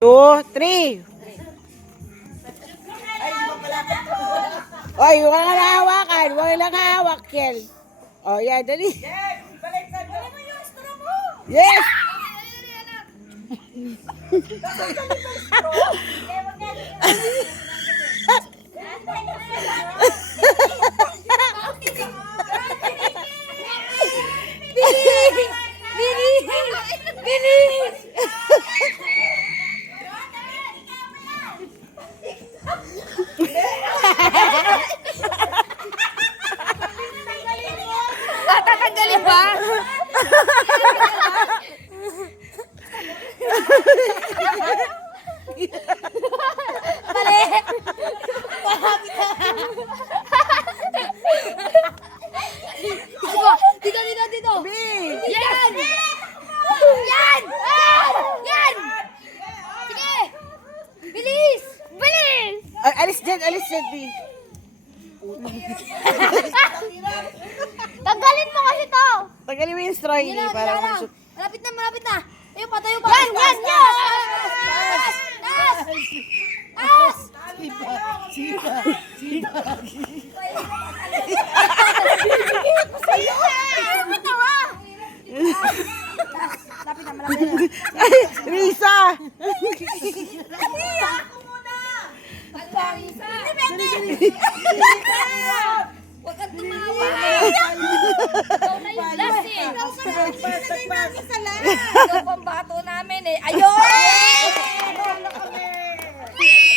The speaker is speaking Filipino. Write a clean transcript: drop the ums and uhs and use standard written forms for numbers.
2, 3. Oy, huwag ka na hawakan. Huwag lang hawak, Kel. O, yan, dali. Yes! Tatanggalin ba? Mali! Dito! Yan! Yan! Yan! Sige! Bilis! Ay, alis dyan, B. Tanggalin mo kasi to! Tagalin mo yung straw, hindi. Para masuk. Malapit na! Ayun, patayo pa! Yan! Taas! Ay, Risa! Huwag kang tumawa! Ikaw na yung last eh! Ikaw pambata!